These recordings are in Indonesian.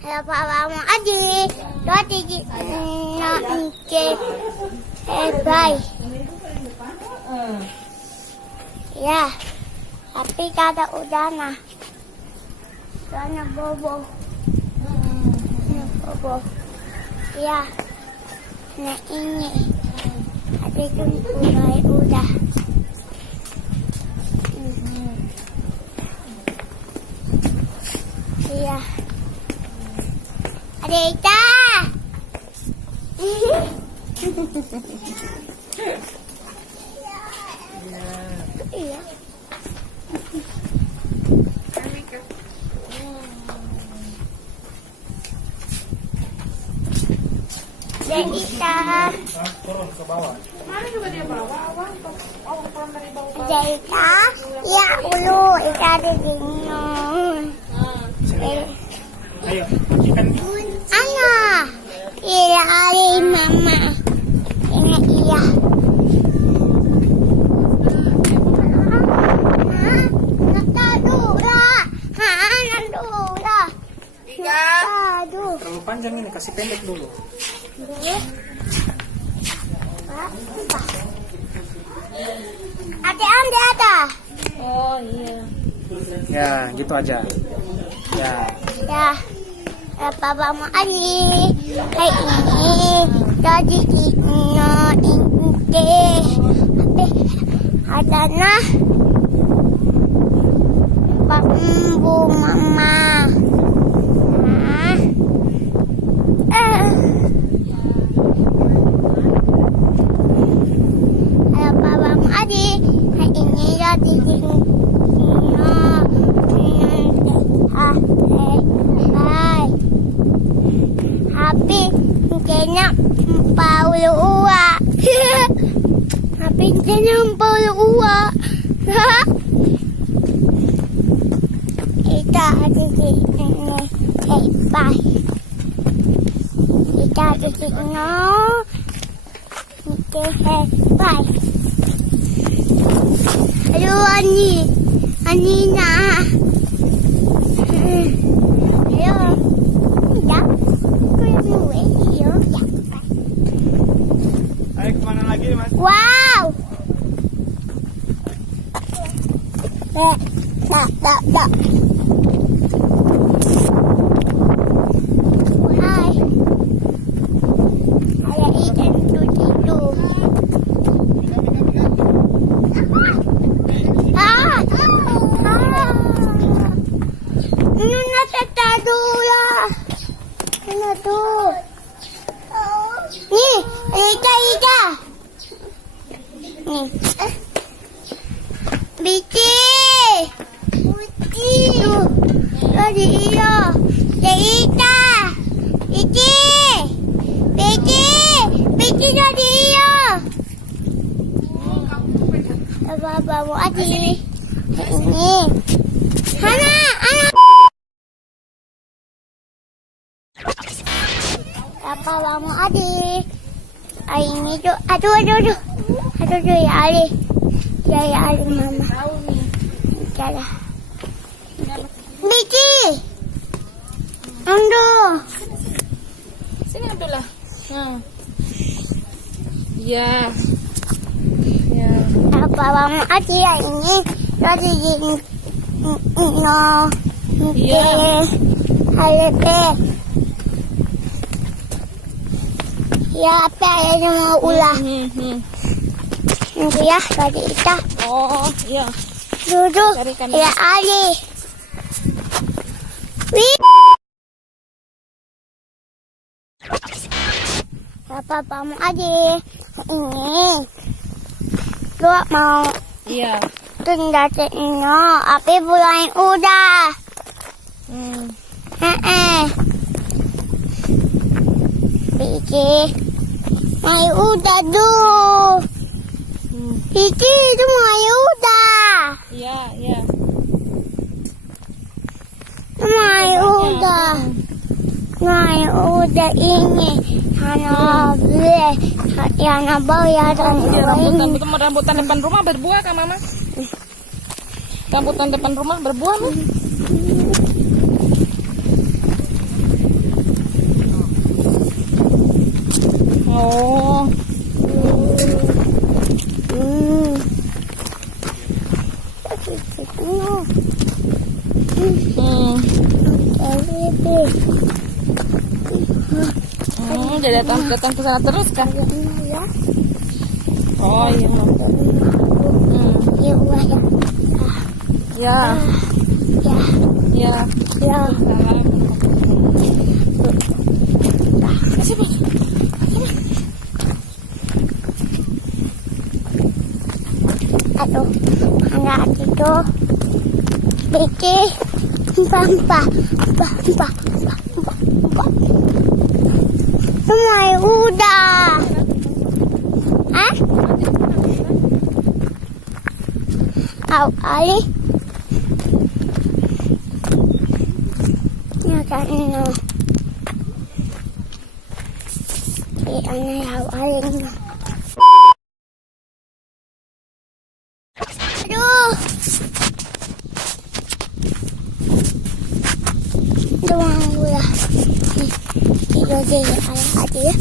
Papamu adik, tadi ke bye. Ya, tapi kata udahnya, udahnya bobo, bobo. Ya, nah ini, adik udah. Iya. Adita. Iya. Adita. Turun ke bawah. Mana juga dia bawa awan? Oh, turun dari bawah. Adita. Ya, ulu ikan di sini. Ayo, ikan. Ano? Iya, ali mama. Ini iya. Natadura. Natadura. Natadura. Terlalu panjang ini, kasih pendek dulu. Ate ada. Oh iya. Ya, gitu aja. Ya. Ya. Papamu Ali. Kayak ini. Tadi ini. Ada nah. Bambu mama. Papamu Ali. Kayak ini tadi Happy kayaknya Paulo Uwa. Happy kayaknya Paulo Uwa. Kita ada di sini. Hey, bye. Kita ada di sini. Okay, bye. Halo Anina. Halo. Ya. Ayo kemana lagi, Mas? Wow. Dak. Hai. Ada ikan situ. Ini nasi tadula. Ini tuh. Nih, Ika. Nih. Bici. Tuh. Tadi iyo. Ika. Bici tadi iyo. Bapak adik. Ini. Hana. Apa kamu adik? Ini tuh, aduh ya Ali, mama. Cara. Bici, Sini ambillah. Ya. Ya. Apa kamu adik ini? Tadi Iya. Halepe. Ya, apa yang mau ulah? Nanti ya, tadi kita. Oh, iya. Duduk. Carikan. Ya, Ali. Wih. Apa kamu adik? Ini. Lu mau Iya. tunda ini, api bulan udah. Bici. Mai udah tuh. Bici itu mai udah. Iya. Mai udah ini. Hana beli. Hana bayar dan Rambutan depan rumah berbuah kan mama? Rambutan depan rumah berbuah nih. Oh. Dia datang ke sana terus kan? Oh iya. Ya. Ya. Ya. Aduh, anak itu bikin pampa. Semua udah. Hah? Ali. Ya kan ini. Ini Ali. Aduh. Doang gula. Tidur di ayah aja ya.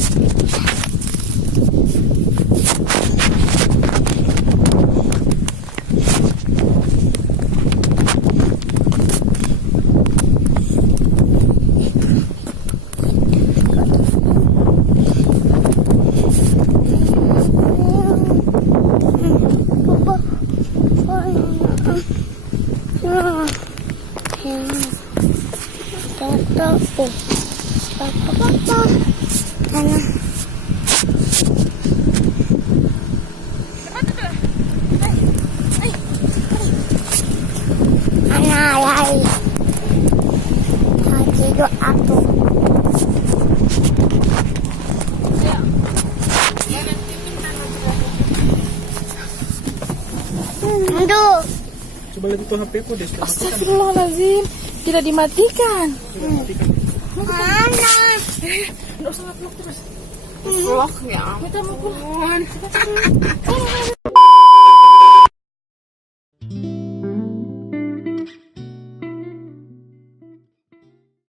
Aduh. Coba lihat itu HP ku deh. Astagfirullahaladzim. Tidak dimatikan. Mana? Nggak usah ngupload terus. Vlog ya. Kita mau